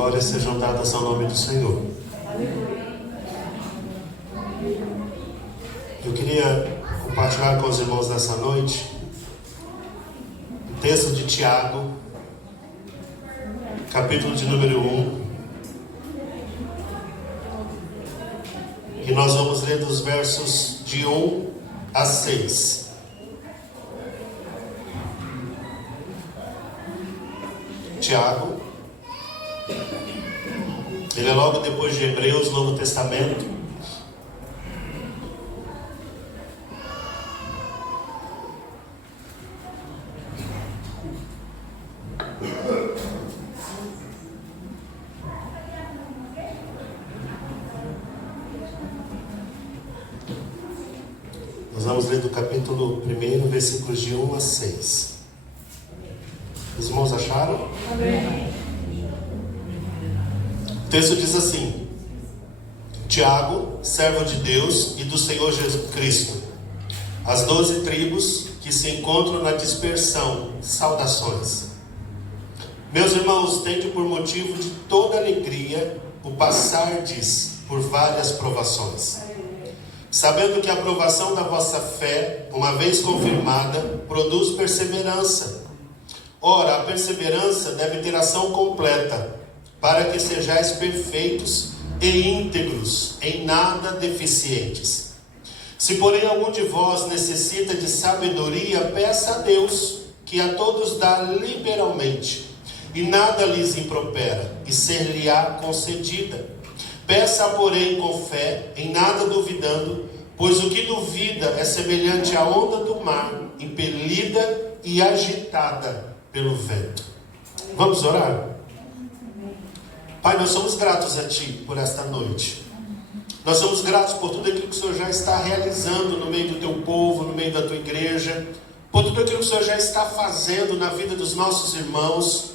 glórias sejam dadas ao nome do Senhor. Eu queria compartilhar com os irmãos nessa noite o texto de Tiago, capítulo de número 1, e nós vamos ler dos versos de 1 a 6. Tiago, ele é logo depois de Hebreus, Novo Testamento. Nós vamos ler do capítulo 1, versículos de 1 a 6. Os irmãos acharam? Amém. O texto diz assim: Tiago, servo de Deus e do Senhor Jesus Cristo, as 12 tribos que se encontram na dispersão, saudações. Meus irmãos, tende por motivo de toda alegria o passardes por várias provações, sabendo que a provação da vossa fé, uma vez confirmada, produz perseverança. Ora, a perseverança deve ter ação completa, para que sejais perfeitos e íntegros, em nada deficientes. Se porém algum de vós necessita de sabedoria, peça a Deus, que a todos dá liberalmente, e nada lhes impropera, e ser-lhe-á concedida. Peça, porém, com fé, em nada duvidando, pois o que duvida é semelhante à onda do mar, impelida e agitada pelo vento. Vamos orar? Pai, nós somos gratos a Ti por esta noite. Nós somos gratos por tudo aquilo que o Senhor já está realizando no meio do Teu povo, no meio da Tua igreja, por tudo aquilo que o Senhor já está fazendo na vida dos nossos irmãos.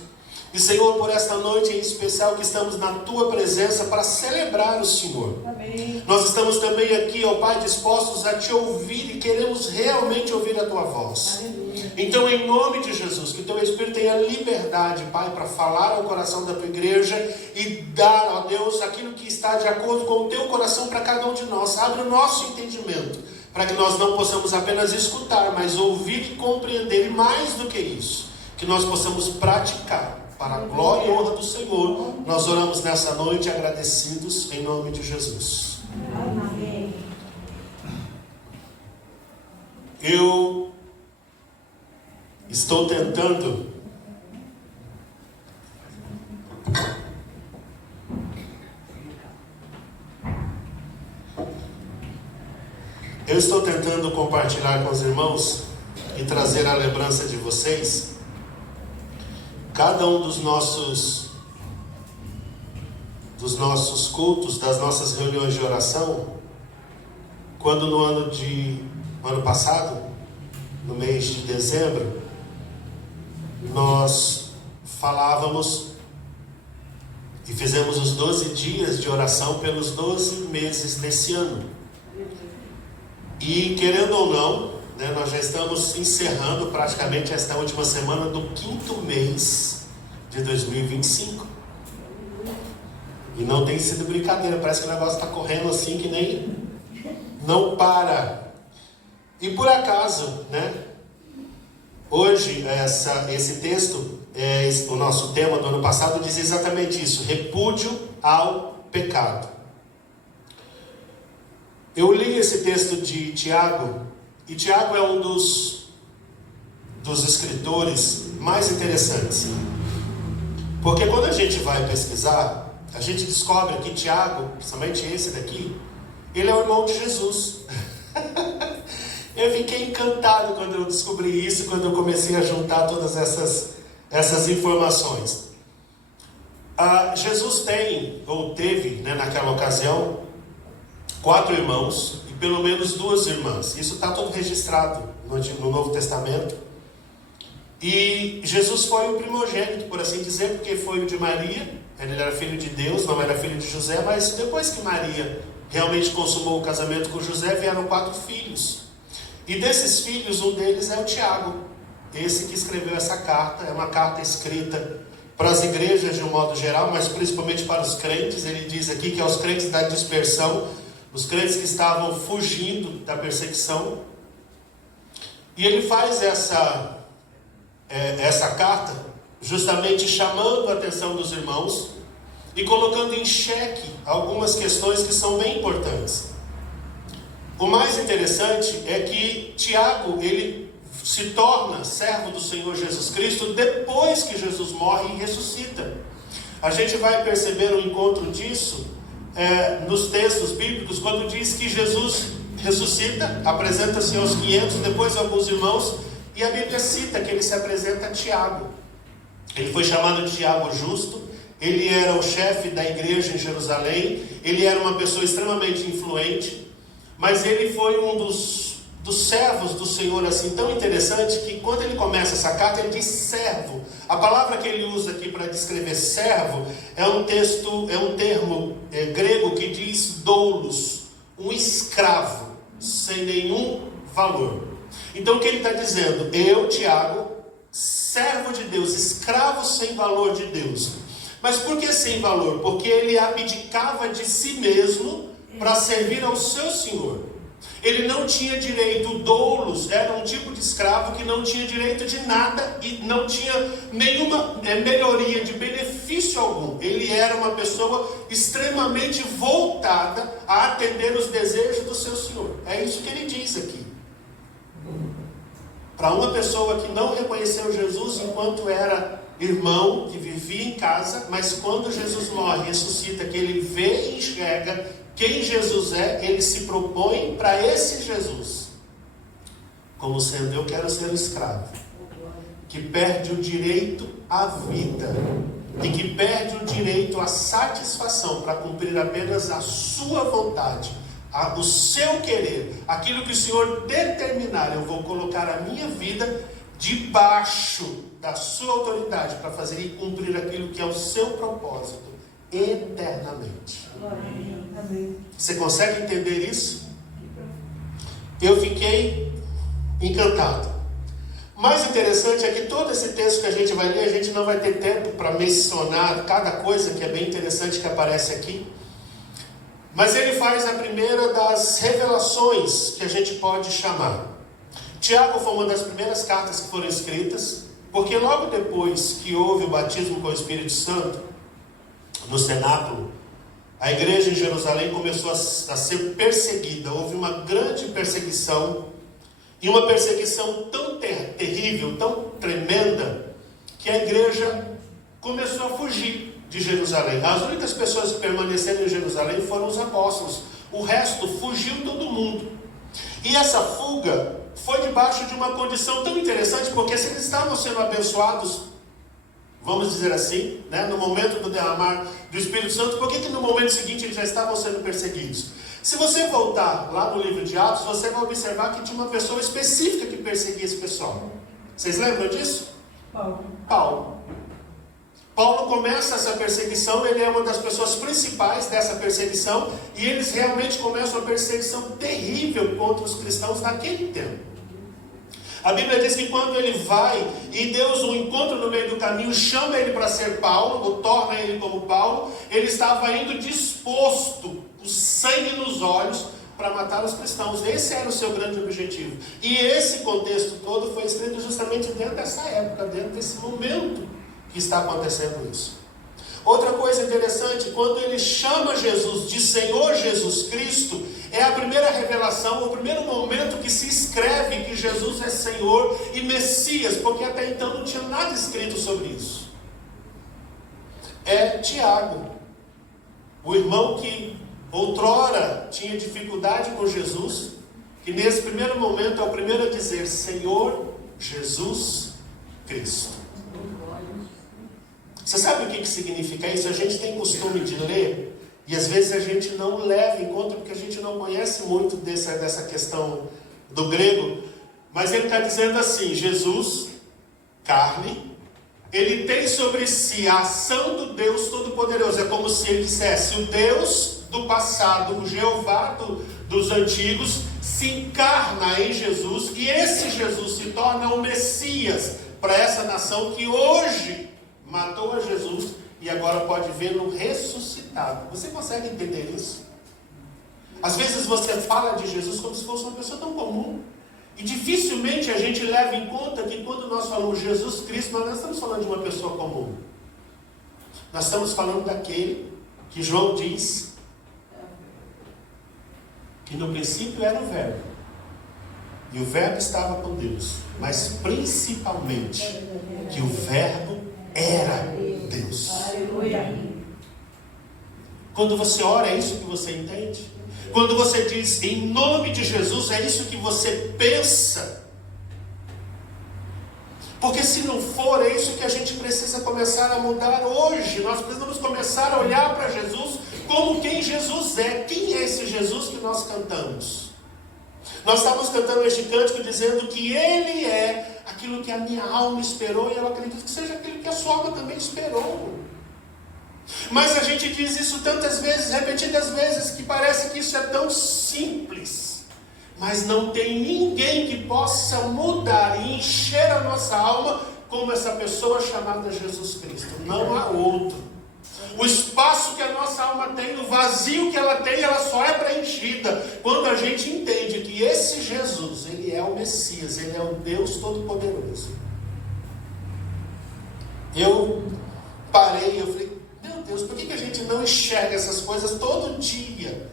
E, Senhor, por esta noite em especial que estamos na Tua presença para celebrar o Senhor. Amém. Nós estamos também aqui, ó Pai, dispostos a Te ouvir e queremos realmente ouvir a Tua voz. Amém. Então, em nome de Jesus, que o Teu Espírito tenha liberdade, Pai, para falar ao coração da Tua igreja e dar, ó Deus, aquilo que está de acordo com o Teu coração para cada um de nós. Abre o nosso entendimento, para que nós não possamos apenas escutar, mas ouvir e compreender, e mais do que isso, que nós possamos praticar, para a glória e honra do Senhor. Nós oramos nessa noite agradecidos, em nome de Jesus. Amém. Eu estou tentando compartilhar com os irmãos e trazer a lembrança de vocês cada um dos nossos cultos, das nossas reuniões de oração, quando no ano passado, no mês de dezembro, nós falávamos e fizemos os 12 dias de oração pelos 12 meses desse ano. E querendo ou não, né, nós já estamos encerrando praticamente esta última semana do 5º mês de 2025. E não tem sido brincadeira, parece que o negócio está correndo assim que nem não para. E por acaso, né, hoje esse texto, o nosso tema do ano passado diz exatamente isso: repúdio ao pecado. Eu li esse texto de Tiago, e Tiago é um dos escritores mais interessantes, porque quando a gente vai pesquisar, a gente descobre que Tiago, principalmente esse daqui, ele é o irmão de Jesus. Eu fiquei encantado quando eu descobri isso, quando eu comecei a juntar todas essas informações. Jesus teve, né, naquela ocasião, 4 irmãos e pelo menos 2 irmãs. Isso está tudo registrado no Novo Testamento. E Jesus foi o primogênito, por assim dizer, porque foi o de Maria. Ele era filho de Deus, não era filho de José, mas depois que Maria realmente consumou o casamento com José, vieram 4 filhos. E desses filhos, um deles é o Tiago, esse que escreveu essa carta. É uma carta escrita para as igrejas de um modo geral, mas principalmente para os crentes. Ele diz aqui que é os crentes da dispersão, os crentes que estavam fugindo da perseguição. E ele faz essa carta justamente chamando a atenção dos irmãos e colocando em xeque algumas questões que são bem importantes. O mais interessante é que Tiago, ele se torna servo do Senhor Jesus Cristo depois que Jesus morre e ressuscita. A gente vai perceber o encontro disso nos textos bíblicos, quando diz que Jesus ressuscita, apresenta-se aos 500, depois a alguns irmãos, e a Bíblia cita que ele se apresenta a Tiago. Ele foi chamado de Tiago Justo, ele era o chefe da igreja em Jerusalém, ele era uma pessoa extremamente influente, mas ele foi um dos servos do Senhor assim tão interessante, que quando ele começa essa carta ele diz servo. A palavra que ele usa aqui para descrever servo é um termo grego que diz doulos, um escravo sem nenhum valor. Então o que ele está dizendo? Eu, Tiago, servo de Deus, escravo sem valor de Deus. Mas por que sem valor? Porque ele abdicava de si mesmo para servir ao seu Senhor. Ele não tinha direito, doulos era um tipo de escravo que não tinha direito de nada e não tinha nenhuma melhoria de benefício algum. Ele era uma pessoa extremamente voltada a atender os desejos do seu Senhor. É isso que ele diz aqui. Para uma pessoa que não reconheceu Jesus enquanto era irmão, que vivia em casa, mas quando Jesus morre, ressuscita, que ele vê e enxerga quem Jesus é, ele se propõe para esse Jesus, como sendo: eu quero ser um escravo, que perde o direito à vida, e que perde o direito à satisfação para cumprir apenas a sua vontade, o seu querer, aquilo que o Senhor determinar. Eu vou colocar a minha vida debaixo da sua autoridade para fazer e cumprir aquilo que é o seu propósito eternamente. Você consegue entender isso? Eu fiquei encantado. Mais interessante é que todo esse texto que a gente vai ler, a gente não vai ter tempo para mencionar cada coisa que é bem interessante que aparece aqui. Mas ele faz a primeira das revelações que a gente pode chamar. Tiago foi uma das primeiras cartas que foram escritas, porque logo depois que houve o batismo com o Espírito Santo, no cenáculo, a igreja em Jerusalém começou a ser perseguida. Houve uma grande perseguição, e uma perseguição tão terrível, tão tremenda, que a igreja começou a fugir de Jerusalém. As únicas pessoas que permaneceram em Jerusalém foram os apóstolos. O resto fugiu todo mundo. E essa fuga foi debaixo de uma condição tão interessante, porque se eles estavam sendo abençoados, vamos dizer assim, no momento do derramar do Espírito Santo, por que no momento seguinte eles já estavam sendo perseguidos? Se você voltar lá no livro de Atos, você vai observar que tinha uma pessoa específica que perseguia esse pessoal. Vocês lembram disso? Paulo. Paulo começa essa perseguição, ele é uma das pessoas principais dessa perseguição, e eles realmente começam uma perseguição terrível contra os cristãos naquele tempo. A Bíblia diz que quando ele vai, e Deus o encontra no meio do caminho, chama ele para ser Paulo, ou torna ele como Paulo, ele estava indo disposto, o sangue nos olhos, para matar os cristãos. Esse era o seu grande objetivo. E esse contexto todo foi escrito justamente dentro dessa época, dentro desse momento que está acontecendo isso. Outra coisa interessante, quando ele chama Jesus de Senhor Jesus Cristo, é a primeira revelação, o primeiro momento que se escreve que Jesus é Senhor e Messias, porque até então não tinha nada escrito sobre isso. É Tiago, o irmão que outrora tinha dificuldade com Jesus, que nesse primeiro momento é o primeiro a dizer: Senhor Jesus Cristo. Você sabe o que significa isso? A gente tem costume de ler, e às vezes a gente não leva em conta, porque a gente não conhece muito dessa questão do grego, mas ele está dizendo assim: Jesus, carne, ele tem sobre si a ação do Deus Todo-Poderoso. É como se ele dissesse: o Deus do passado, o Jeová dos antigos, se encarna em Jesus, e esse Jesus se torna o Messias para essa nação que hoje matou a Jesus e agora pode vê-lo ressuscitado. Você consegue entender isso? Às vezes você fala de Jesus como se fosse uma pessoa tão comum. E dificilmente a gente leva em conta que quando nós falamos Jesus Cristo, nós não estamos falando de uma pessoa comum. Nós estamos falando daquele que João diz que no princípio era o Verbo. E o Verbo estava com Deus. Mas principalmente que o Verbo era Deus. Quando você ora, é isso que você entende? Quando você diz em nome de Jesus, é isso que você pensa? Porque se não for, é isso que a gente precisa começar a mudar hoje. Nós precisamos começar a olhar para Jesus como quem Jesus é. Quem é esse Jesus que nós cantamos? Nós estávamos cantando este cântico dizendo que Ele é aquilo que a minha alma esperou, e eu acredito que seja aquilo que a sua alma também esperou. Mas a gente diz isso tantas vezes, repetidas vezes, que parece que isso é tão simples. Mas não tem ninguém que possa mudar e encher a nossa alma como essa pessoa chamada Jesus Cristo. Não há outro. O espaço que a nossa alma tem, o vazio que ela tem, ela só é preenchida quando a gente entende que esse Jesus, Ele é o Messias, Ele é o Deus Todo-Poderoso. Eu parei, eu falei, meu Deus, por que a gente não enxerga essas coisas todo dia?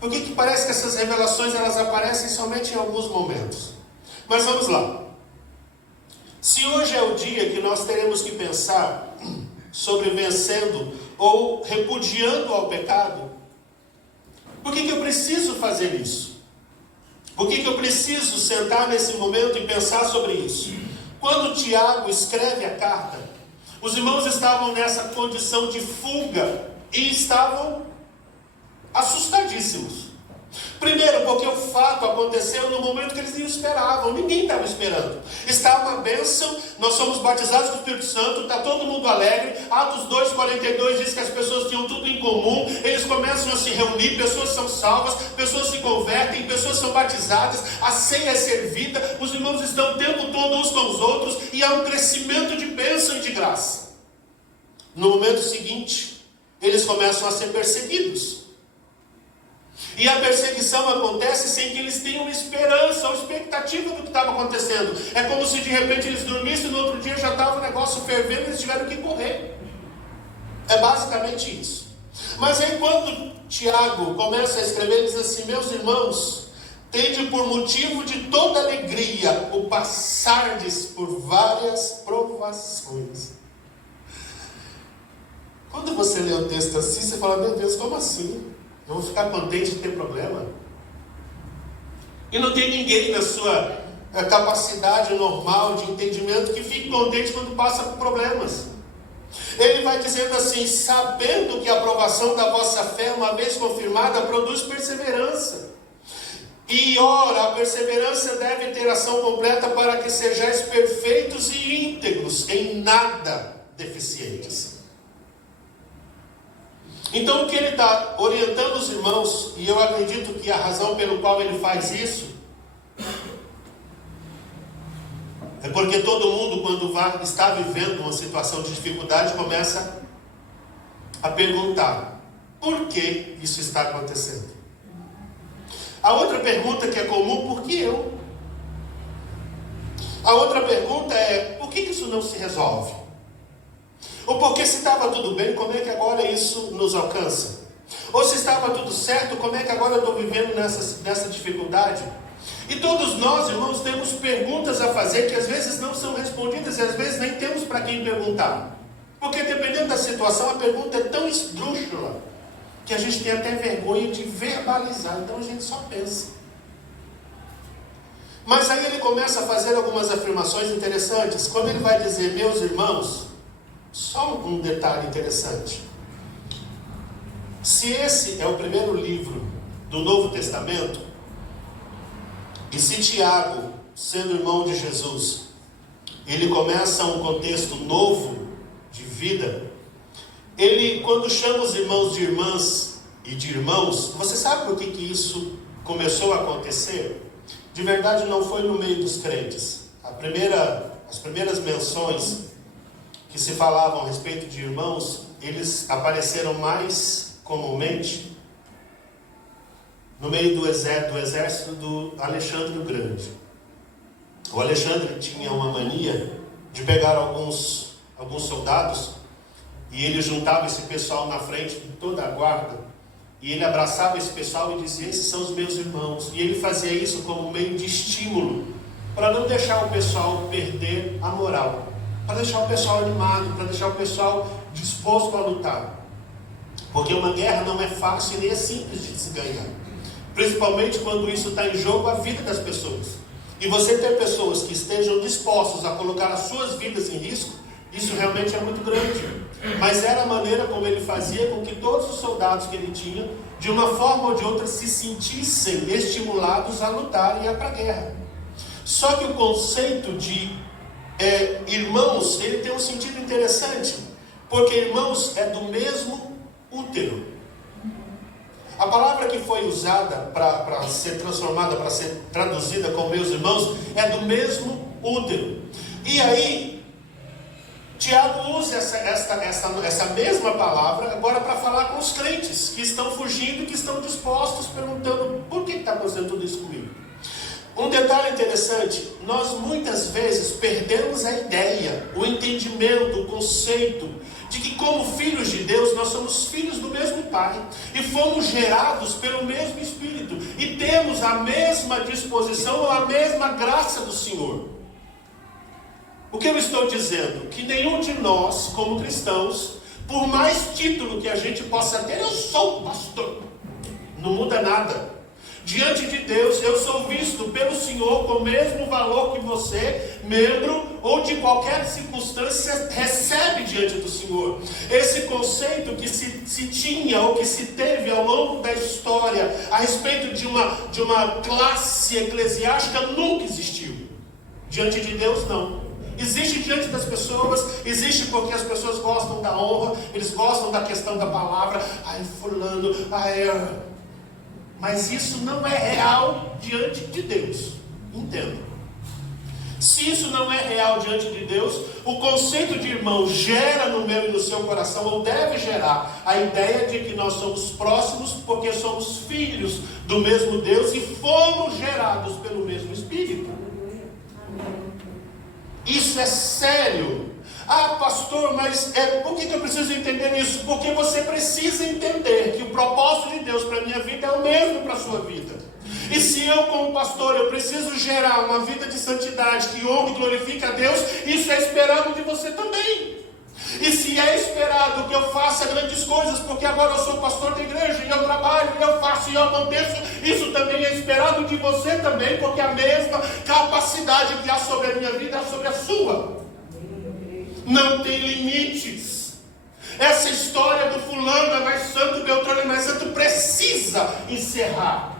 Por que parece que essas revelações elas aparecem somente em alguns momentos? Mas vamos lá. Se hoje é o dia que nós teremos que pensar sobre vencendo ou repudiando ao pecado, por que eu preciso fazer isso? Por que eu preciso sentar nesse momento e pensar sobre isso? Quando Tiago escreve a carta, os irmãos estavam nessa condição de fuga e estavam assustadíssimos. Primeiro, porque o fato aconteceu no momento que eles não esperavam. Ninguém estava esperando. Está uma bênção, nós somos batizados com o Espírito Santo, está todo mundo alegre. Atos 2,42 diz que as pessoas tinham tudo em comum. Eles começam a se reunir, pessoas são salvas, pessoas se convertem, pessoas são batizadas, a ceia é servida, os irmãos estão o tempo todo uns com os outros, e há um crescimento de bênção e de graça. No momento seguinte, eles começam a ser perseguidos. E a perseguição acontece sem que eles tenham esperança ou expectativa do que estava acontecendo. É como se de repente eles dormissem e no outro dia já estava o negócio fervendo e eles tiveram que correr. É basicamente isso. Mas aí quando Tiago começa a escrever, ele diz assim: meus irmãos, tende por motivo de toda alegria o passardes por várias provações. Quando você lê o texto assim, você fala, meu Deus, como assim? Eu vou ficar contente de ter problema? E não tem ninguém na sua capacidade normal de entendimento que fique contente quando passa por problemas. Ele vai dizendo assim: sabendo que a aprovação da vossa fé, uma vez confirmada, produz perseverança. E ora, a perseverança deve ter ação completa para que sejais perfeitos e íntegros, em nada deficientes. Então o que ele está orientando os irmãos, e eu acredito que a razão pelo qual ele faz isso, é porque todo mundo, quando está vivendo uma situação de dificuldade, começa a perguntar: por que isso está acontecendo? A outra pergunta que é comum: por que eu? A outra pergunta é: por que isso não se resolve? Ou porque se estava tudo bem, como é que agora isso nos alcança? Ou se estava tudo certo, como é que agora eu estou vivendo nessa dificuldade? E todos nós, irmãos, temos perguntas a fazer que às vezes não são respondidas e às vezes nem temos para quem perguntar. Porque dependendo da situação, a pergunta é tão esdrúxula que a gente tem até vergonha de verbalizar, então a gente só pensa. Mas aí ele começa a fazer algumas afirmações interessantes. Quando ele vai dizer, meus irmãos, só um detalhe interessante. Se esse é o primeiro livro do Novo Testamento, e se Tiago, sendo irmão de Jesus, ele começa um contexto novo de vida, ele, quando chama os irmãos de irmãs e de irmãos, você sabe por que isso começou a acontecer? De verdade não foi no meio dos crentes. As primeiras menções que que se falavam a respeito de irmãos, eles apareceram mais comumente no meio do exército do Alexandre o Grande. O Alexandre tinha uma mania de pegar alguns soldados e ele juntava esse pessoal na frente de toda a guarda e ele abraçava esse pessoal e dizia: esses são os meus irmãos. E ele fazia isso como meio de estímulo para não deixar o pessoal perder a moral, para deixar o pessoal animado, para deixar o pessoal disposto a lutar, porque uma guerra não é fácil e nem é simples de se ganhar, principalmente quando isso está em jogo a vida das pessoas. E você ter pessoas que estejam dispostas a colocar as suas vidas em risco, isso realmente é muito grande. Mas era a maneira como ele fazia com que todos os soldados que ele tinha, de uma forma ou de outra, se sentissem estimulados a lutar e a ir para a guerra. Só que o conceito de irmãos, ele tem um sentido interessante, porque irmãos é do mesmo útero. A palavra que foi usada para ser transformada, para ser traduzida como meus irmãos, é do mesmo útero. E aí, Tiago usa essa mesma palavra agora para falar com os crentes que estão fugindo, que estão dispostos, perguntando: por que está acontecendo tudo isso comigo? Um detalhe interessante: nós muitas vezes perdemos a ideia, o entendimento, o conceito de que, como filhos de Deus, nós somos filhos do mesmo Pai e fomos gerados pelo mesmo Espírito e temos a mesma disposição ou a mesma graça do Senhor. O que eu estou dizendo? Que nenhum de nós, como cristãos, por mais título que a gente possa ter, eu sou pastor, não muda nada. Diante de Deus, eu sou visto pelo Senhor com o mesmo valor que você, membro ou de qualquer circunstância, recebe diante do Senhor. Esse conceito que se tinha ou que se teve ao longo da história a respeito de uma classe eclesiástica nunca existiu. Diante de Deus, não. Existe diante das pessoas, existe porque as pessoas gostam da honra, eles gostam da questão da palavra. Ai, fulano, mas isso não é real diante de Deus. Entenda. Se isso não é real diante de Deus, o conceito de irmão gera no meu e no seu coração, ou deve gerar, a ideia de que nós somos próximos porque somos filhos do mesmo Deus e fomos gerados pelo mesmo Espírito. Isso é sério. Ah, pastor, mas por que eu preciso entender isso? Porque você precisa entender que o propósito de Deus para a minha vida é o mesmo para a sua vida. E se eu, como pastor, eu preciso gerar uma vida de santidade que honra e glorifica a Deus, isso é esperado de você também. E se é esperado que eu faça grandes coisas, porque agora eu sou pastor da igreja, e eu trabalho, e eu faço, e eu aconteço, isso também é esperado de você também, porque a mesma capacidade que há sobre a minha vida é sobre a sua. Não tem limites. Essa história do fulano é mais santo, Beltrano é mais santo, precisa encerrar.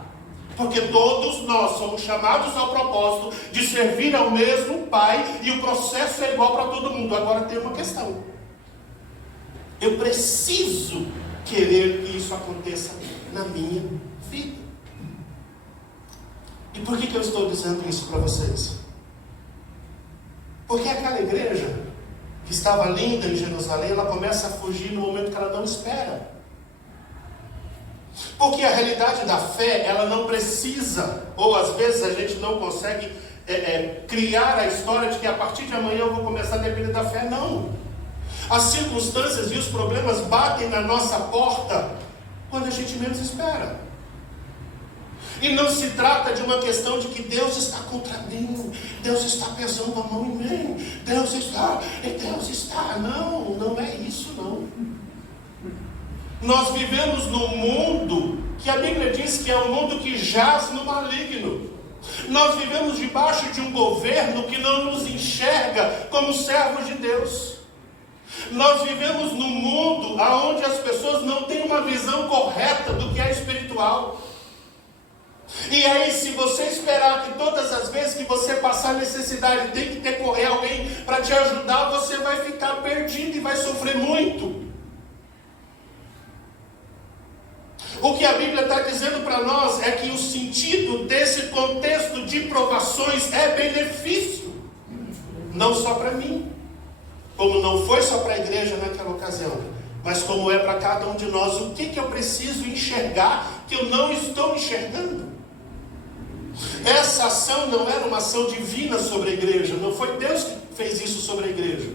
Porque todos nós somos chamados ao propósito de servir ao mesmo Pai, e o processo é igual para todo mundo. Agora tem uma questão: eu preciso querer que isso aconteça na minha vida. E por que eu estou dizendo isso para vocês? Porque aquela igreja que estava linda em Jerusalém, ela começa a fugir no momento que ela não espera. Porque a realidade da fé, ela não precisa, ou às vezes a gente não consegue criar a história de que a partir de amanhã eu vou começar a depender da fé. Não. As circunstâncias e os problemas batem na nossa porta quando a gente menos espera. E não se trata de uma questão de que Deus está contra mim, Deus está pesando a mão em mim, Deus está. Não é isso não. Nós vivemos num mundo que a Bíblia diz que é um mundo que jaz no maligno. Nós vivemos debaixo de um governo que não nos enxerga como servos de Deus. Nós vivemos num mundo onde as pessoas não têm uma visão correta do que é espiritual. E aí, se você esperar que todas as vezes que você passar necessidade tem que decorrer alguém para te ajudar, você vai ficar perdido e vai sofrer muito. O que a Bíblia está dizendo para nós é que o sentido desse contexto de provações é benefício, não só para mim, como não foi só para a igreja naquela ocasião, mas como é para cada um de nós. O que eu preciso enxergar que eu não estou enxergando? Essa ação não era uma ação divina sobre a igreja, não foi Deus que fez isso sobre a igreja.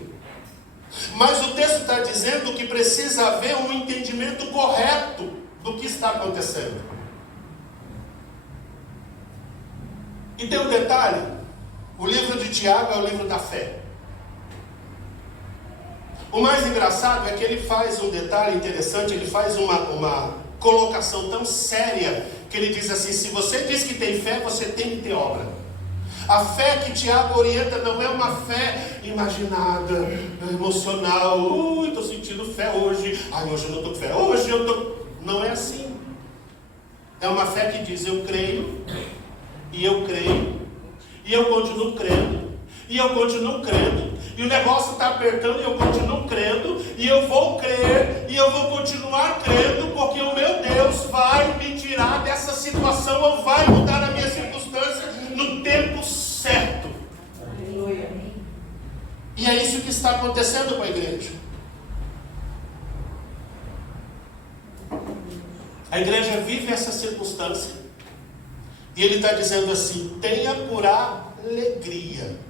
Mas o texto está dizendo que precisa haver um entendimento correto do que está acontecendo. E tem um detalhe: o livro de Tiago é o livro da fé. O mais engraçado é que ele faz um detalhe interessante, ele faz uma colocação tão séria, que ele diz assim: se você diz que tem fé, você tem que ter obra. A fé que Tiago orienta não é uma fé imaginada, emocional. Estou sentindo fé hoje. Hoje eu não estou com fé. Hoje eu estou... Não é assim. É uma fé que diz: eu creio, e eu creio, e eu continuo crendo, e eu continuo crendo. E o negócio está apertando e eu continuo crendo, e eu vou crer, e eu vou continuar crendo, porque o meu Deus vai me tirar dessa situação, ou vai mudar a minha circunstância no tempo certo. Aleluia. E é isso que está acontecendo com a igreja. A igreja vive essa circunstância, e ele está dizendo assim: tenha por alegria.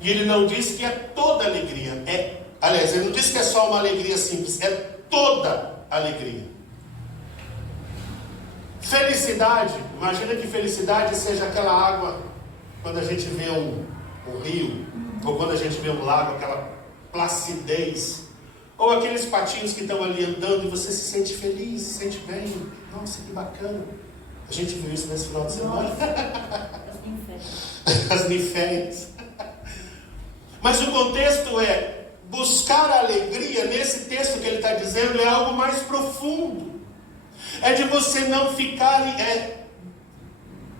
E ele não diz que é toda alegria. Aliás, ele não diz que é só uma alegria simples. É toda alegria. Felicidade. Imagina que felicidade seja aquela água, quando a gente vê um rio, ou quando a gente vê um lago, aquela placidez. Ou aqueles patinhos que estão ali andando e você se sente feliz, se sente bem. Nossa, que bacana. A gente viu isso nesse final de semana. As ninféias. Mas o contexto é buscar a alegria. Nesse texto que ele está dizendo é algo mais profundo. É de você não ficar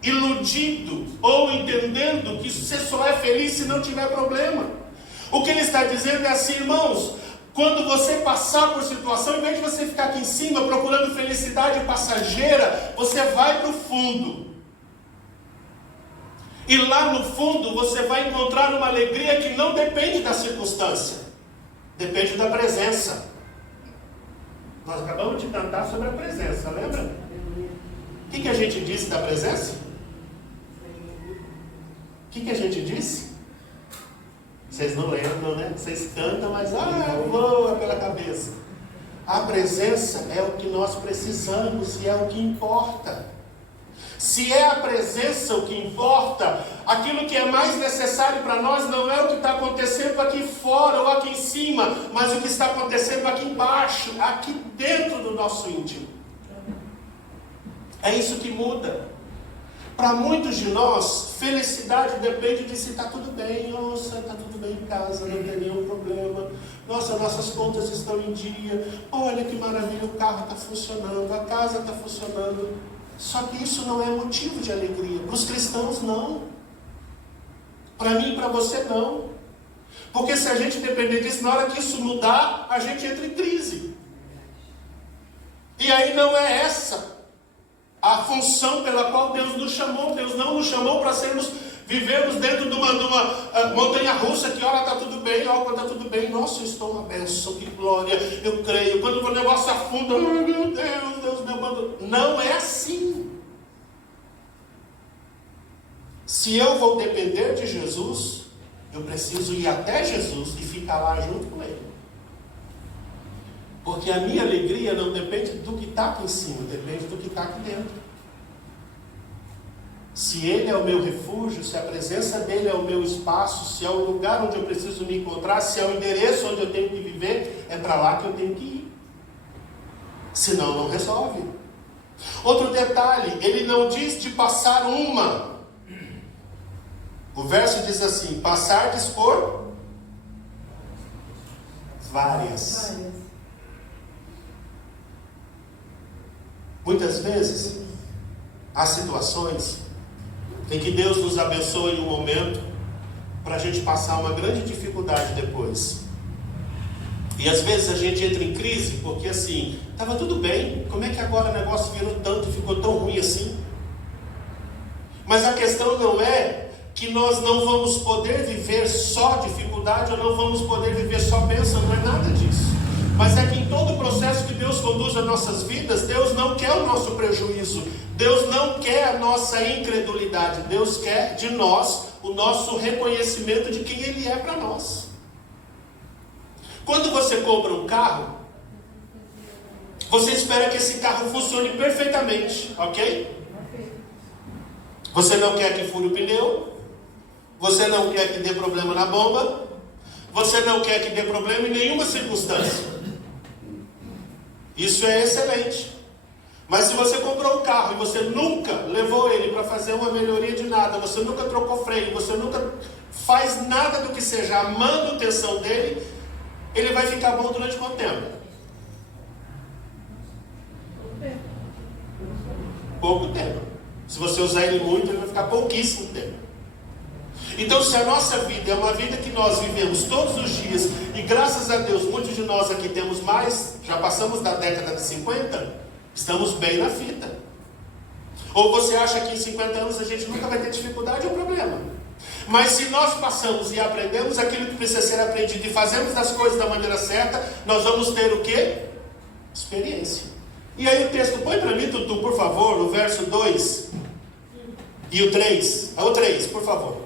iludido ou entendendo que você só é feliz se não tiver problema. O que ele está dizendo é assim: irmãos, quando você passar por situação, em vez de você ficar aqui em cima procurando felicidade passageira, você vai para o fundo. E lá no fundo você vai encontrar uma alegria que não depende da circunstância, depende da presença. Nós acabamos de cantar sobre a presença, lembra? O que a gente disse da presença? O que a gente disse? Vocês não lembram, né? Vocês cantam, mas voa pela cabeça. A presença é o que nós precisamos e é o que importa. Se é a presença o que importa, aquilo que é mais necessário para nós não é o que está acontecendo aqui fora ou aqui em cima, mas o que está acontecendo aqui embaixo, aqui dentro do nosso íntimo. É isso que muda. Para muitos de nós, felicidade depende de se está tudo bem. Nossa, está tudo bem em casa, não tem nenhum problema. Nossa, nossas contas estão em dia. Olha que maravilha, o carro está funcionando, a casa está funcionando. Só que isso não é motivo de alegria. Para os cristãos, não. Para mim e para você, não. Porque se a gente depender disso, na hora que isso mudar, a gente entra em crise. E aí não é essa a função pela qual Deus nos chamou. Deus não nos chamou para vivermos dentro de uma montanha russa, que hora está tudo bem, hora está tudo bem. Nossa, eu estou uma bênção, que glória, eu creio. Quando o negócio afunda, meu Deus me abandonou. Não é assim. Se eu vou depender de Jesus, eu preciso ir até Jesus e ficar lá junto com Ele. Porque a minha alegria não depende do que está aqui em cima, depende do que está aqui dentro. Se Ele é o meu refúgio, se a presença dEle é o meu espaço, se é o lugar onde eu preciso me encontrar, se é o endereço onde eu tenho que viver, é para lá que eu tenho que ir. Senão não resolve. Outro detalhe, ele não diz de passar uma. O verso diz assim: passardes por várias. Muitas vezes há situações em que Deus nos abençoa em um momento para a gente passar uma grande dificuldade depois. E às vezes a gente entra em crise porque assim, estava tudo bem, como é que agora o negócio virou tanto, ficou tão ruim assim? Mas a questão não é que nós não vamos poder viver só dificuldade, ou não vamos poder viver só bênção, não é nada disso. Mas é que em todo o processo que Deus conduz as nossas vidas, Deus não quer o nosso prejuízo, Deus não quer a nossa incredulidade, Deus quer de nós o nosso reconhecimento de quem Ele é para nós. Quando você compra um carro, você espera que esse carro funcione perfeitamente, ok? Você não quer que fure o pneu, você não quer que dê problema na bomba, você não quer que dê problema em nenhuma circunstância. Isso é excelente. Mas se você comprou um carro e você nunca levou ele para fazer uma melhoria de nada, você nunca trocou freio, você nunca faz nada do que seja a manutenção dele, ele vai ficar bom durante quanto tempo? Pouco tempo. Se você usar ele muito, ele vai ficar pouquíssimo tempo. Então, se a nossa vida é uma vida que nós vivemos todos os dias, e graças a Deus, muitos de nós aqui temos mais, já passamos da década de 50, estamos bem na fita. Ou você acha que em 50 anos a gente nunca vai ter dificuldade? É um problema. Mas se nós passamos e aprendemos aquilo que precisa ser aprendido e fazemos as coisas da maneira certa, nós vamos ter o quê? Experiência. E aí o texto, põe para mim, Tutu, por favor, o verso 2 e o 3. O 3, por favor.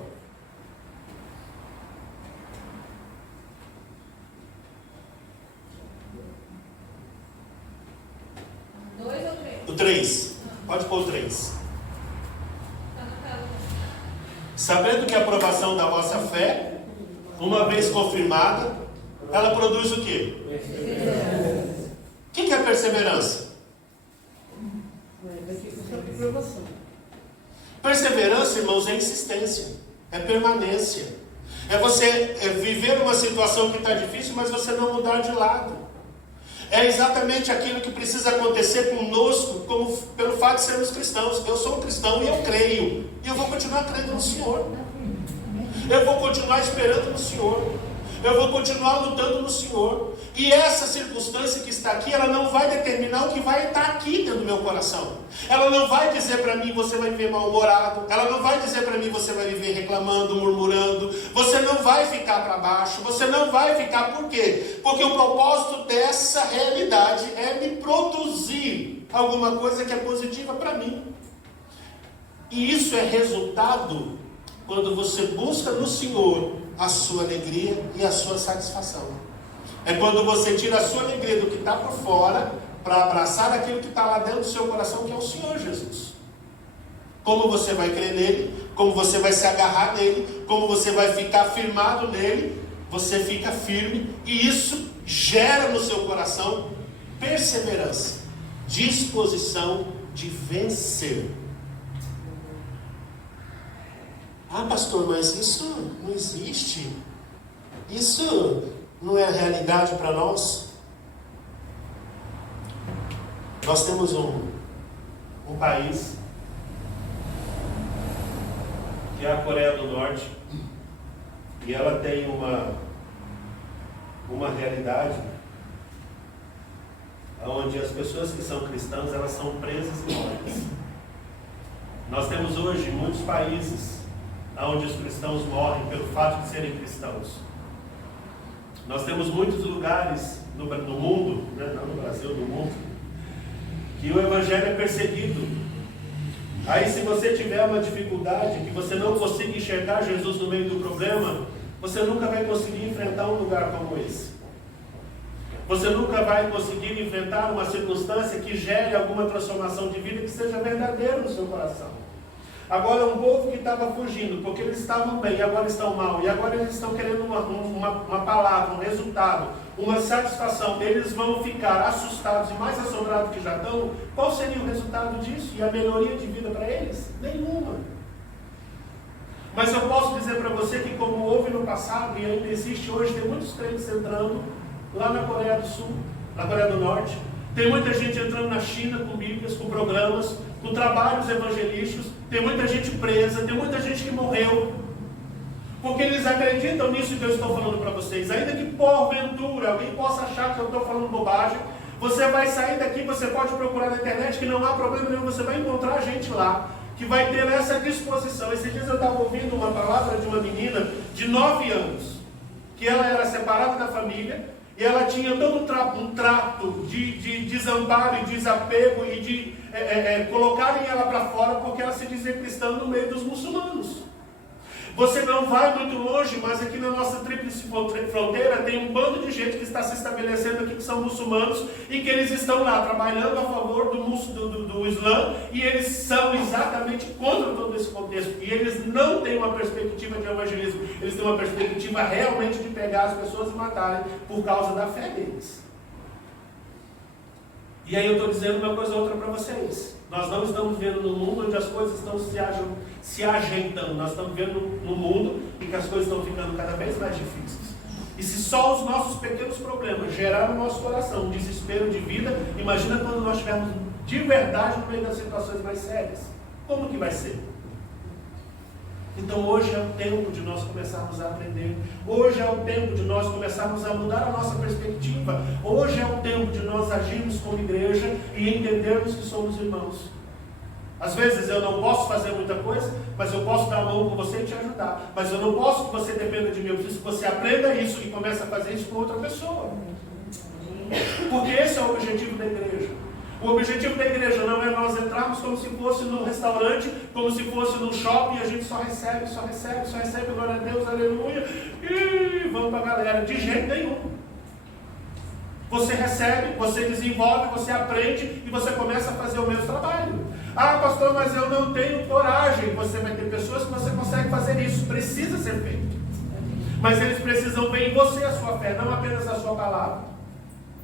O 3. Pode pôr o 3. Sabendo que a aprovação da vossa fé, uma vez confirmada, ela produz o quê? O que é perseverança? Perseverança, irmãos, é insistência, é permanência. É você viver uma situação que está difícil, mas você não mudar de lado. É exatamente aquilo que precisa acontecer conosco, como pelo fato de sermos cristãos. Eu sou um cristão e eu creio. E eu vou continuar crendo no Senhor. Eu vou continuar esperando no Senhor. Eu vou continuar lutando no Senhor. E essa circunstância que está aqui, ela não vai determinar o que vai estar aqui dentro do meu coração. Ela não vai dizer para mim, você vai viver mal-humorado. Ela não vai dizer para mim, você vai viver reclamando, murmurando. Você não vai ficar para baixo. Você não vai ficar, por quê? Porque o propósito dessa realidade é me produzir alguma coisa que é positiva para mim. E isso é resultado quando você busca no Senhor a sua alegria e a sua satisfação. É quando você tira a sua alegria do que está por fora para abraçar aquilo que está lá dentro do seu coração, que é o Senhor Jesus. Como você vai crer nele, como você vai se agarrar nele, como você vai ficar firmado nele, você fica firme, e isso gera no seu coração perseverança, disposição de vencer. Ah, pastor, mas isso não existe. Isso não é realidade para nós. Nós temos um país, que é a Coreia do Norte, e ela tem uma realidade onde as pessoas que são cristãs, elas são presas e mortas. Nós temos hoje muitos países onde os cristãos morrem pelo fato de serem cristãos. Nós temos muitos lugares no mundo, né? Não no Brasil, no mundo, que o evangelho é perseguido. Aí, se você tiver uma dificuldade, que você não consiga enxergar Jesus no meio do problema, você nunca vai conseguir enfrentar um lugar como esse. Você nunca vai conseguir enfrentar uma circunstância que gere alguma transformação de vida que seja verdadeira no seu coração. Agora, um povo que estava fugindo, porque eles estavam bem e agora estão mal, e agora eles estão querendo uma palavra, um resultado, uma satisfação, eles vão ficar assustados e mais assombrados que já estão. Qual seria o resultado disso? E a melhoria de vida para eles? Nenhuma. Mas eu posso dizer para você que, como houve no passado e ainda existe hoje, tem muitos crentes entrando lá na Coreia do Sul, na Coreia do Norte. Tem muita gente entrando na China com bíblias, com programas, com trabalhos evangelísticos. Tem muita gente presa, tem muita gente que morreu. Porque eles acreditam nisso que eu estou falando para vocês. Ainda que porventura alguém possa achar que eu estou falando bobagem, você vai sair daqui, você pode procurar na internet, que não há problema nenhum, você vai encontrar gente lá que vai ter essa disposição. Esses dias eu estava ouvindo uma palavra de uma menina de 9 anos, que ela era separada da família, e ela tinha todo um trato de desamparo e desapego e de colocarem ela para fora porque ela se dizia cristã no meio dos muçulmanos. Você não vai muito longe, mas aqui na nossa tríplice fronteira tem um bando de gente que está se estabelecendo aqui, que são muçulmanos, e que eles estão lá trabalhando a favor do Islã, e eles são exatamente contra todo esse contexto. E eles não têm uma perspectiva de evangelismo, eles têm uma perspectiva realmente de pegar as pessoas e matarem por causa da fé deles. E aí eu estou dizendo uma coisa ou outra para vocês. Nós não estamos vivendo num mundo onde as coisas estão se ajeitando. Nós estamos vivendo num mundo em que as coisas estão ficando cada vez mais difíceis. E se só os nossos pequenos problemas geraram no nosso coração um desespero de vida, imagina quando nós estivermos de verdade no meio das situações mais sérias. Como que vai ser? Então hoje é o tempo de nós começarmos a aprender. Hoje é o tempo de nós começarmos a mudar a nossa perspectiva. Hoje é o tempo de nós agirmos como igreja e entendermos que somos irmãos. Às vezes eu não posso fazer muita coisa, mas eu posso dar a mão com você e te ajudar. Mas eu não posso que você dependa de mim. Eu preciso que você aprenda isso e comece a fazer isso com outra pessoa. Porque esse é o objetivo da igreja. O objetivo da igreja não é nós entrarmos como se fosse num restaurante, como se fosse num shopping, e a gente só recebe, glória a Deus, aleluia, e vamos para a galera. De jeito nenhum. Você recebe, você desenvolve, você aprende e você começa a fazer o mesmo trabalho. Ah, pastor, mas eu não tenho coragem. Você vai ter pessoas que você consegue fazer isso, precisa ser feito. Mas eles precisam ver em você a sua fé, não apenas a sua palavra.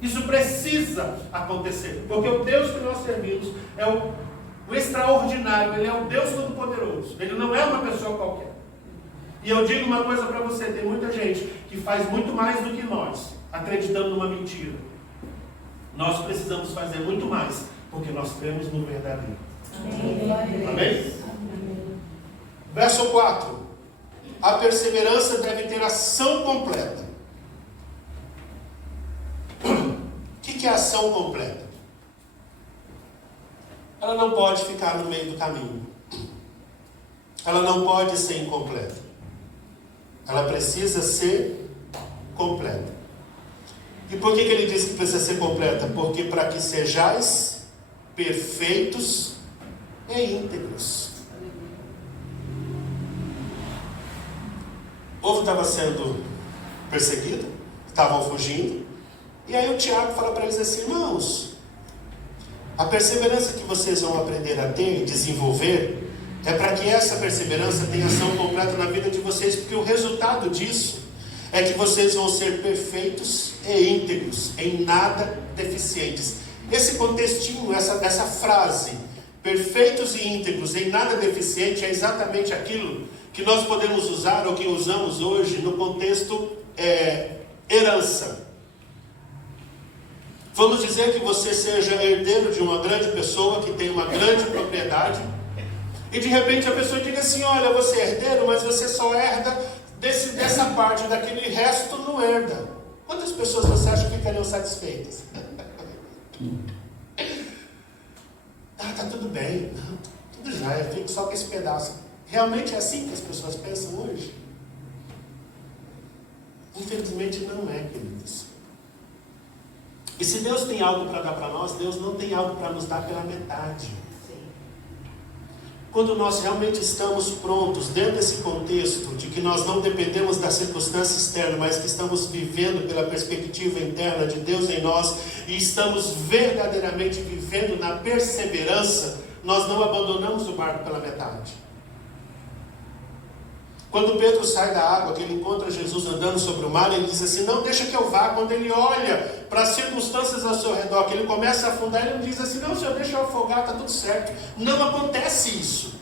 Isso precisa acontecer, porque o Deus que nós servimos é o extraordinário, Ele é o Deus Todo-Poderoso, Ele não é uma pessoa qualquer. E eu digo uma coisa para você, tem muita gente que faz muito mais do que nós, acreditando numa mentira. Nós precisamos fazer muito mais, porque nós cremos no verdadeiro. Amém? Amém? Verso 4. A perseverança deve ter ação completa. O que é ação completa? Ela não pode ficar no meio do caminho. Ela não pode ser incompleta. Ela precisa ser completa. E por que ele diz que precisa ser completa? Porque para que sejais perfeitos e íntegros. O povo estava sendo perseguido, estavam fugindo. E aí o Tiago fala para eles assim: irmãos, a perseverança que vocês vão aprender a ter e desenvolver é para que essa perseverança tenha ação completa na vida de vocês, porque o resultado disso é que vocês vão ser perfeitos e íntegros, em nada deficientes. Esse contextinho, essa frase, perfeitos e íntegros, em nada deficiente, é exatamente aquilo que nós podemos usar, ou que usamos hoje, no contexto herança. Vamos dizer que você seja herdeiro de uma grande pessoa, que tem uma grande propriedade, e de repente a pessoa diga assim: olha, você é herdeiro, mas você só herda dessa parte, daquele resto não herda. Quantas pessoas você acha que ficariam satisfeitas? Tá tudo bem, não, tudo já, eu fico só com esse pedaço. Realmente é assim que as pessoas pensam hoje? Infelizmente não é, queridos. E se Deus tem algo para dar para nós, Deus não tem algo para nos dar pela metade. Quando nós realmente estamos prontos, dentro desse contexto de que nós não dependemos da circunstância externa, mas que estamos vivendo pela perspectiva interna de Deus em nós, e estamos verdadeiramente vivendo na perseverança, nós não abandonamos o barco pela metade. Quando Pedro sai da água, que ele encontra Jesus andando sobre o mar, ele diz assim: não, deixa que eu vá. Quando ele olha para as circunstâncias ao seu redor, que ele começa a afundar, ele diz assim: não, Senhor, deixa eu afogar, está tudo certo. Não acontece isso.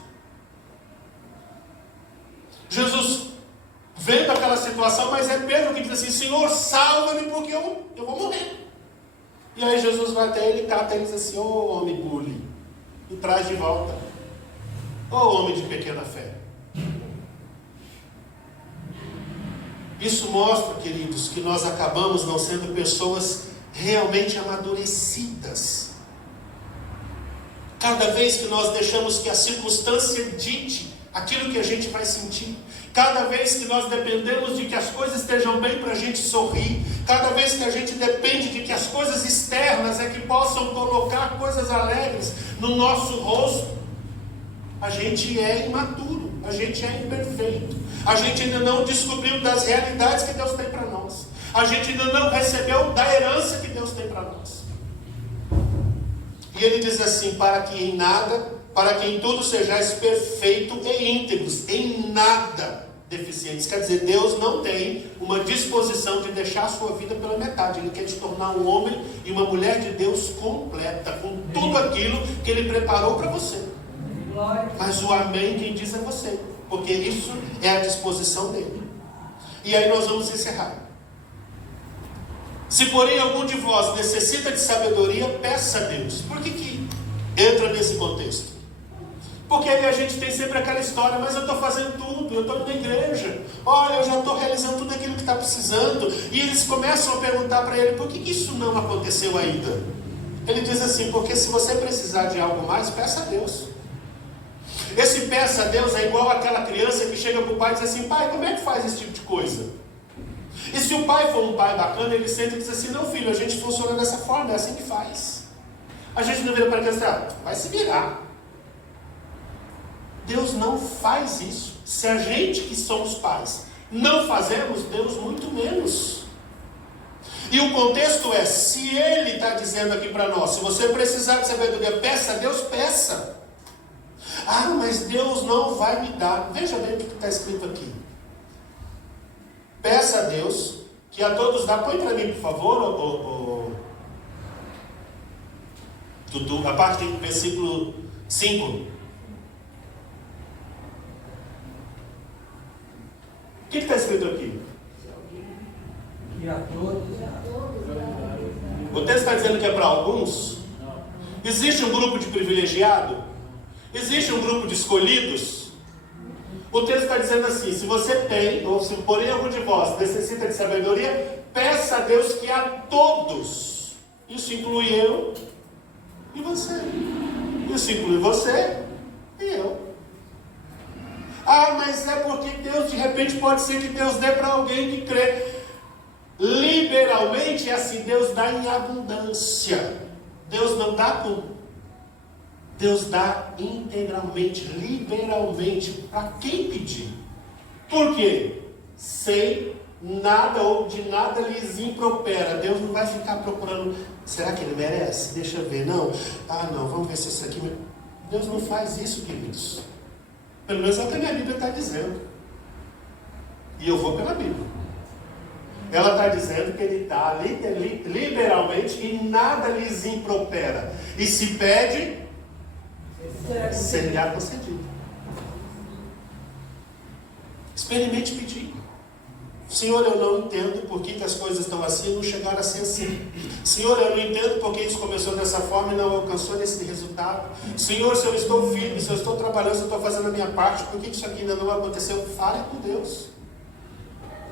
Jesus vendo aquela situação, mas é Pedro que diz assim: Senhor, salva-me, porque eu vou morrer. E aí Jesus vai até ele, cata ele e diz assim: ô homem bully, e traz de volta. Ô homem de pequena fé. Isso mostra, queridos, que nós acabamos não sendo pessoas realmente amadurecidas. Cada vez que nós deixamos que a circunstância dite aquilo que a gente vai sentir, cada vez que nós dependemos de que as coisas estejam bem para a gente sorrir, cada vez que a gente depende de que as coisas externas é que possam colocar coisas alegres no nosso rosto, a gente é imaturo, a gente é imperfeito, a gente ainda não descobriu das realidades que Deus tem para nós, a gente ainda não recebeu da herança que Deus tem para nós. E ele diz assim: para que em tudo sejais perfeitos e íntegros, em nada deficientes. Quer dizer, Deus não tem uma disposição de deixar a sua vida pela metade. Ele quer te tornar um homem e uma mulher de Deus completa, com tudo aquilo que Ele preparou para você. Mas o amém quem diz é você, porque isso é a disposição dele. E aí nós vamos encerrar. Se porém algum de vós necessita de sabedoria, peça a Deus. Por que entra nesse contexto? Porque aí a gente tem sempre aquela história: mas eu estou fazendo tudo, eu estou na igreja, olha, eu já estou realizando tudo aquilo que está precisando. E eles começam a perguntar para ele: por que isso não aconteceu ainda? Ele diz assim: porque se você precisar de algo mais, peça a Deus. Esse peça a Deus é igual aquela criança que chega para o pai e diz assim: pai, como é que faz esse tipo de coisa? E se o pai for um pai bacana, ele senta e diz assim: não, filho, a gente funciona dessa forma, é assim que faz. A gente não vira para a criança: vai se virar. Deus não faz isso. Se a gente que somos pais não fazemos, Deus muito menos. E o contexto é: se Ele está dizendo aqui para nós, se você precisar de sabedoria, peça a Deus, peça. Ah, mas Deus não vai me dar. Veja bem o que está escrito aqui. Peça a Deus, que a todos dá. Põe para mim, por favor, Dudu, a parte do versículo 5. O que está escrito aqui? E a todos. O texto está dizendo que é para alguns? Existe um grupo de privilegiado? Existe um grupo de escolhidos? O texto está dizendo assim: se você tem, ou se porém algum de vós necessita de sabedoria, peça a Deus que a todos. Isso inclui eu e você. Isso inclui você e eu. Ah, mas é porque Deus, de repente, pode ser que Deus dê para alguém que crê. Liberalmente é assim: Deus dá em abundância. Deus não dá com. Deus dá integralmente, liberalmente, para quem pedir. Por quê? Sem nada ou de nada lhes impropera. Deus não vai ficar procurando: será que ele merece? Deixa eu ver. Não. Ah, não, vamos ver se isso aqui. Deus não faz isso, queridos. Pelo menos é o que a minha Bíblia está dizendo. E eu vou pela Bíblia. Ela está dizendo que Ele dá liberalmente e nada lhes impropera. E se pede, será concedido. Experimente pedir. Senhor, eu não entendo por que as coisas estão assim e não chegaram a ser assim. Senhor, eu não entendo por que isso começou dessa forma e não alcançou esse resultado. Senhor, se eu estou firme, se eu estou trabalhando, se eu estou fazendo a minha parte, por que isso aqui ainda não aconteceu? Fale com Deus.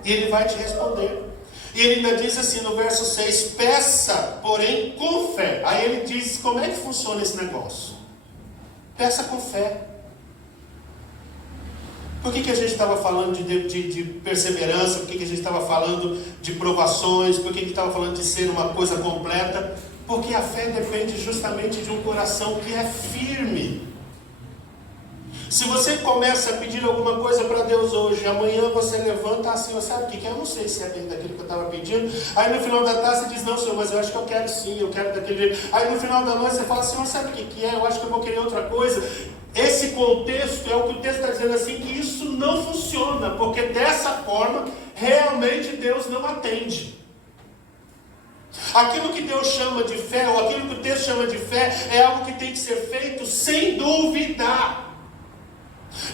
E Ele vai te responder. E Ele ainda diz assim no verso 6: peça, porém, com fé. Aí Ele diz como é que funciona esse negócio. Peça com fé. Por que a gente estava falando de perseverança? Por que a gente estava falando de provações? Por que estava falando de ser uma coisa completa? Porque a fé depende justamente de um coração que é firme. Se você começa a pedir alguma coisa para Deus hoje, amanhã você levanta assim: sabe o que é? Eu não sei se é dentro daquilo que eu estava pedindo. Aí no final da tarde você diz: não, Senhor, mas eu acho que eu quero sim, eu quero daquele jeito. Aí no final da noite você fala: Senhor, sabe o que é? Eu acho que eu vou querer outra coisa. Esse contexto é o que o texto está dizendo assim, que isso não funciona, porque dessa forma realmente Deus não atende. Aquilo que Deus chama de fé, ou aquilo que o texto chama de fé, é algo que tem que ser feito sem duvidar.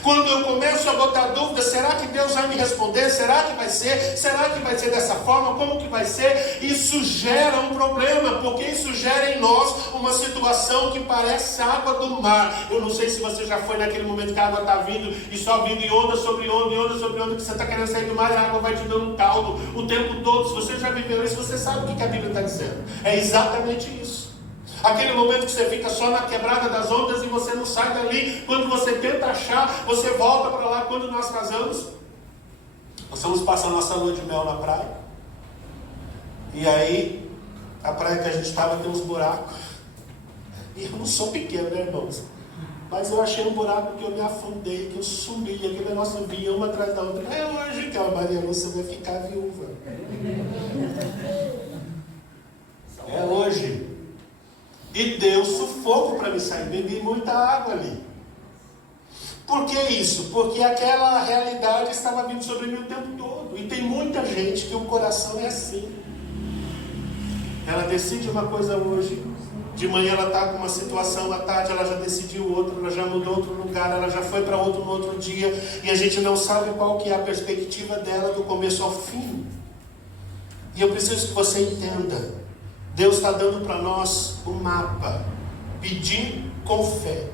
Quando eu começo a botar dúvida: será que Deus vai me responder? Será que vai ser? Será que vai ser dessa forma? Como que vai ser? Isso gera um problema, porque isso gera em nós uma situação que parece água do mar. Eu não sei se você já foi naquele momento que a água está vindo e só vindo em onda sobre onda, em onda sobre onda, que você está querendo sair do mar e a água vai te dando um caldo o tempo todo. Se você já viveu isso, você sabe o que a Bíblia está dizendo. É exatamente isso. Aquele momento que você fica só na quebrada das ondas e você não sai dali. Quando você tenta achar, você volta para lá. Quando nós casamos, nós fomos passar nossa lua de mel na praia. E aí, a praia que a gente estava tem uns buracos. E eu não sou pequeno, né, irmãos? Mas eu achei um buraco que eu me afundei, que eu sumi. Aquele negócio vinha uma atrás da outra. É hoje que a Maria Lúcia vai ficar viúva. É hoje. E deu sufoco para me sair. Bebi muita água ali. Por que isso? Porque aquela realidade estava vindo sobre mim o tempo todo. E tem muita gente que o coração é assim. Ela decide uma coisa hoje, de manhã ela está com uma situação, à tarde ela já decidiu outra, ela já mudou outro lugar, ela já foi para outro no outro dia, e a gente não sabe qual que é a perspectiva dela do começo ao fim. E eu preciso que você entenda, Deus está dando para nós um mapa. Pedir com fé.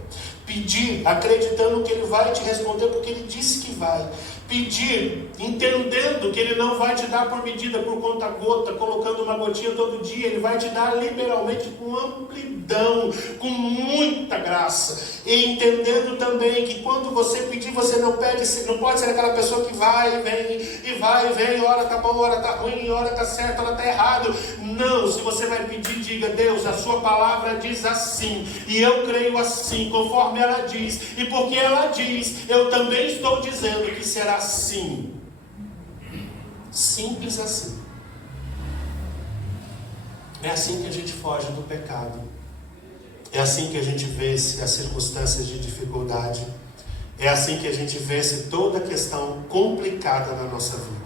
Pedir acreditando que Ele vai te responder porque Ele disse que vai. Pedir entendendo que Ele não vai te dar por medida, por conta gota, colocando uma gotinha todo dia. Ele vai te dar liberalmente, com amplidão, com muita graça. E entendendo também que quando você pedir, você não pede, não pode ser aquela pessoa que vai e vem, hora está bom, hora está ruim, hora está certo, hora está errado. Não, se você vai pedir, diga: Deus, a sua palavra diz assim, e eu creio assim, conforme ela diz, e porque ela diz, eu também estou dizendo que será assim. Simples assim. É assim que a gente foge do pecado. É assim que a gente vence as circunstâncias de dificuldade. É assim que a gente vence toda questão complicada na nossa vida.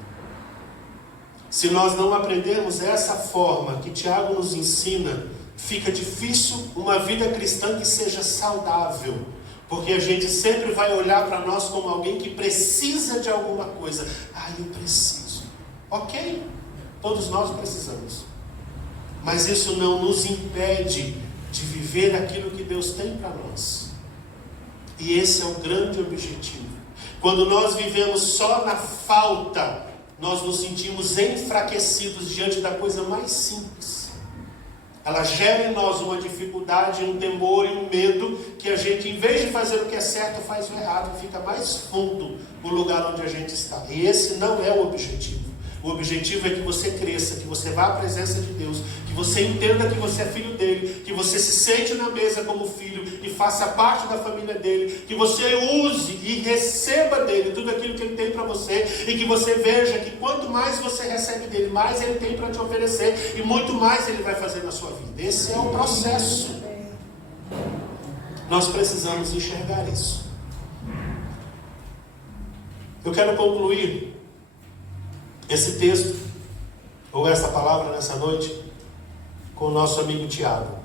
Se nós não aprendermos essa forma que Tiago nos ensina, fica difícil uma vida cristã que seja saudável. Porque a gente sempre vai olhar para nós como alguém que precisa de alguma coisa. Eu preciso. Ok, todos nós precisamos. Mas isso não nos impede de viver aquilo que Deus tem para nós. E esse é o grande objetivo. Quando nós vivemos só na falta, nós nos sentimos enfraquecidos diante da coisa mais simples. Ela gera em nós uma dificuldade, um temor e um medo, que a gente, em vez de fazer o que é certo, faz o errado, e fica mais fundo no lugar onde a gente está. E esse não é o objetivo. O objetivo é que você cresça, que você vá à presença de Deus, que você entenda que você é filho dele, que você se sente na mesa como filho e faça parte da família dele, que você use e receba dele tudo aquilo que ele tem para você, e que você veja que quanto mais você recebe dele, mais ele tem para te oferecer, e muito mais ele vai fazer na sua vida. Esse é o processo. Nós precisamos enxergar isso. Eu quero concluir esse texto, ou essa palavra nessa noite, com o nosso amigo Tiago.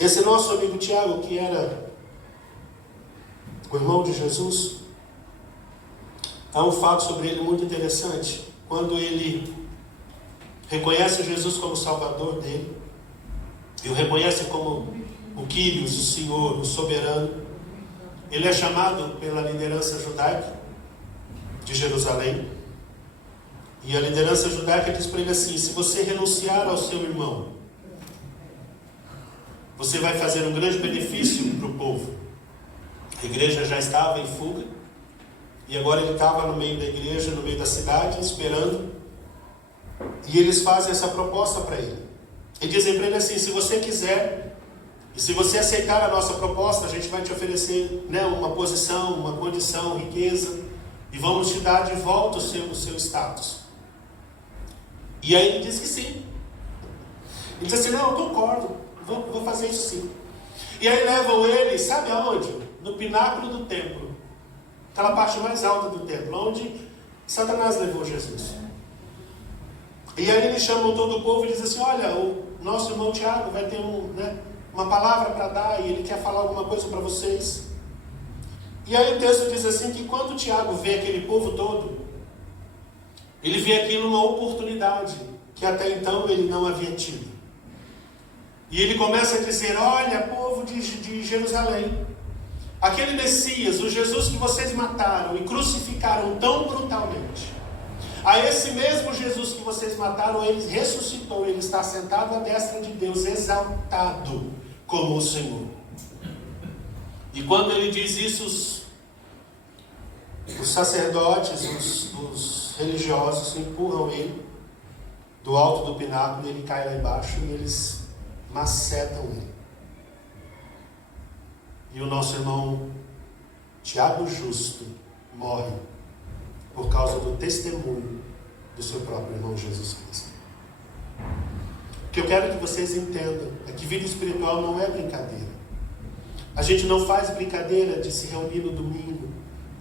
Esse nosso amigo Tiago, que era o irmão de Jesus, há um fato sobre ele muito interessante. Quando ele reconhece Jesus como Salvador dele, e o reconhece como o Quírios, o Senhor, o Soberano, ele é chamado pela liderança judaica de Jerusalém. E a liderança judaica diz para ele assim: se você renunciar ao seu irmão, você vai fazer um grande benefício para o povo. A igreja já estava em fuga, e agora ele estava no meio da igreja, no meio da cidade, esperando. E eles fazem essa proposta para ele. E dizem para ele assim: se você quiser, e se você aceitar a nossa proposta, a gente vai te oferecer, uma posição, uma condição, riqueza, e vamos te dar de volta o seu status. E aí ele diz que sim. Ele diz assim: não, eu concordo, vou fazer isso sim. E aí levam ele, sabe aonde? No pináculo do templo, aquela parte mais alta do templo, onde Satanás levou Jesus. E aí eles chamam todo o povo e dizem assim: olha, o nosso irmão Tiago vai ter uma palavra para dar, e ele quer falar alguma coisa para vocês. E aí o texto diz assim, que quando Tiago vê aquele povo todo, ele vê aquilo uma oportunidade que até então ele não havia tido. E ele começa a dizer: olha, povo de Jerusalém, aquele Messias, o Jesus que vocês mataram e crucificaram tão brutalmente, A esse mesmo Jesus que vocês mataram, ele ressuscitou, ele está sentado à destra de Deus, exaltado como o Senhor. E quando ele diz isso, os sacerdotes, os religiosos empurram ele do alto do pináculo, ele cai lá embaixo e eles macetam ele. E o nosso irmão Tiago Justo morre por causa do testemunho do seu próprio irmão Jesus Cristo. O que eu quero que vocês entendam é que vida espiritual não é brincadeira. A gente não faz brincadeira de se reunir no domingo.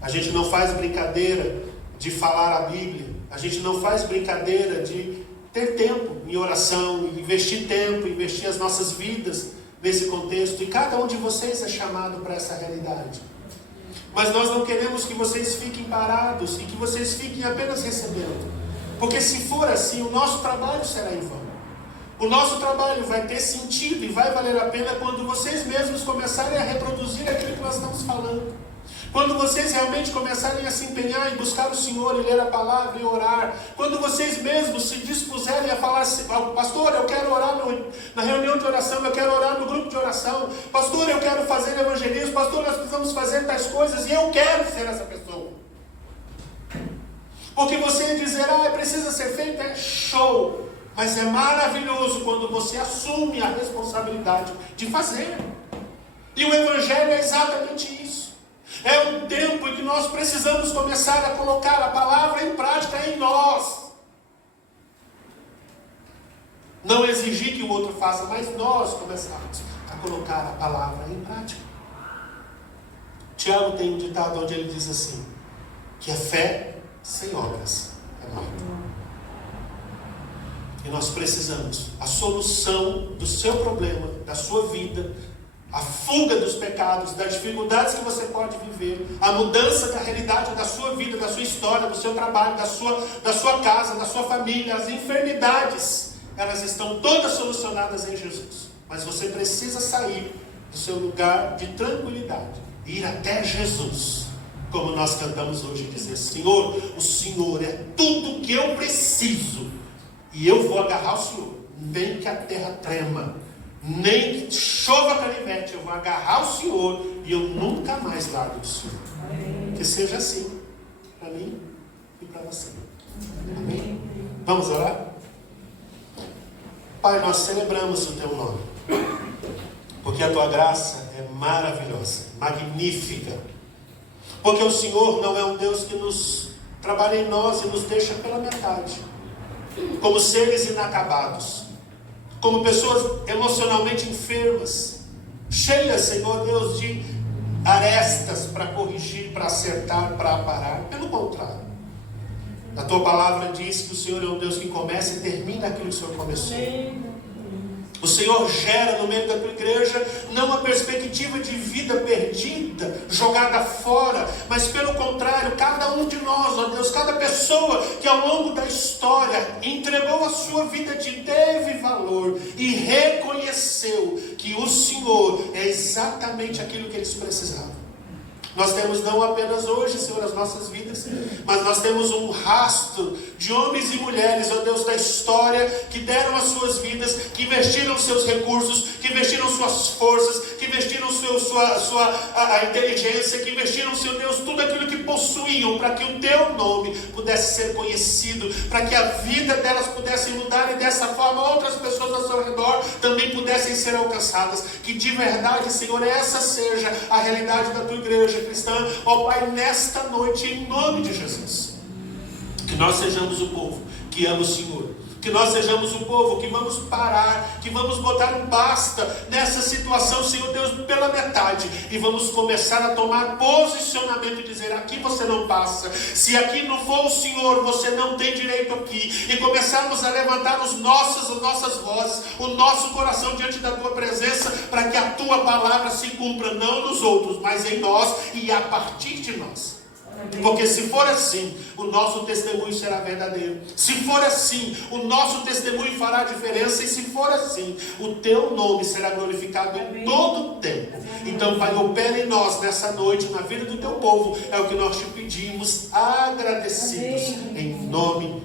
A gente não faz brincadeira de falar a Bíblia. A gente não faz brincadeira de ter tempo em oração, investir tempo, investir as nossas vidas nesse contexto. E cada um de vocês é chamado para essa realidade. Mas nós não queremos que vocês fiquem parados e que vocês fiquem apenas recebendo. Porque se for assim, o nosso trabalho será em vão. O nosso trabalho vai ter sentido e vai valer a pena quando vocês mesmos começarem a reproduzir aquilo que nós estamos falando. Quando vocês realmente começarem a se empenhar em buscar o Senhor e ler a palavra e orar. Quando vocês mesmos se dispuserem a falar assim: pastor, eu quero orar na reunião de oração, eu quero orar no grupo de oração. Pastor, eu quero fazer evangelismo. Pastor, nós precisamos fazer tais coisas e eu quero ser essa pessoa. Porque você dizer, precisa ser feito, é show. Mas é maravilhoso quando você assume a responsabilidade de fazer. E o Evangelho é exatamente isso. É um tempo em que nós precisamos começar a colocar a palavra em prática em nós. Não exigir que o outro faça, mas nós começarmos a colocar a palavra em prática. Tiago tem um ditado onde ele diz assim, que a fé sem obras é morta. E nós precisamos, a solução do seu problema, da sua vida, a fuga dos pecados, das dificuldades que você pode viver, a mudança da realidade da sua vida, da sua história, do seu trabalho, da sua casa, da sua família, as enfermidades, elas estão todas solucionadas em Jesus. Mas você precisa sair do seu lugar de tranquilidade, ir até Jesus, como nós cantamos hoje, e dizer: Senhor, o Senhor é tudo que eu preciso. E eu vou agarrar o Senhor, nem que a terra trema, nem que chova canivete, eu vou agarrar o Senhor e eu nunca mais largo do Senhor. Amém. Que seja assim, para mim e para você. Amém? Vamos orar? Pai, nós celebramos o Teu nome, porque a Tua graça é maravilhosa, magnífica. Porque o Senhor não é um Deus que nos trabalha em nós e nos deixa pela metade, como seres inacabados, como pessoas emocionalmente enfermas, cheias, Senhor Deus, de arestas para corrigir, para acertar, para aparar. Pelo contrário, a Tua palavra diz que o Senhor é um Deus que começa e termina aquilo que o Senhor começou. O Senhor gera no meio da Tua igreja não uma perspectiva de vida perdida, jogada fora, mas pelo contrário, cada um de nós, ó Deus, cada pessoa que ao longo da história entregou a sua vida, te teve valor e reconheceu que o Senhor é exatamente aquilo que eles precisavam. Nós temos não apenas hoje, Senhor, as nossas vidas, mas nós temos um rastro de homens e mulheres, ó Deus, da história, que deram as suas vidas, que investiram seus recursos, que investiram suas forças, que investiram a inteligência, que investiram, Senhor Deus, tudo aquilo que possuíam, para que o Teu nome pudesse ser conhecido, para que a vida delas pudesse mudar e dessa forma outras pessoas ao seu redor também pudessem ser alcançadas. Que de verdade, Senhor, essa seja a realidade da Tua igreja cristã, ó Pai, nesta noite, em nome de Jesus. Que nós sejamos o povo que ama o Senhor, que nós sejamos o povo que vamos parar, que vamos botar um basta nessa situação, Senhor Deus, pela metade, e vamos começar a tomar posicionamento e dizer: aqui você não passa, se aqui não for o Senhor, você não tem direito aqui, e começarmos a levantar as nossas vozes, o nosso coração diante da Tua presença, para que a Tua palavra se cumpra, não nos outros, mas em nós e a partir de nós. Porque se for assim, o nosso testemunho será verdadeiro. Se for assim, o nosso testemunho fará diferença. E se for assim, o Teu nome será glorificado em todo o tempo. Então, Pai, opera em nós nessa noite, na vida do Teu povo. É o que nós te pedimos, agradecidos, em nome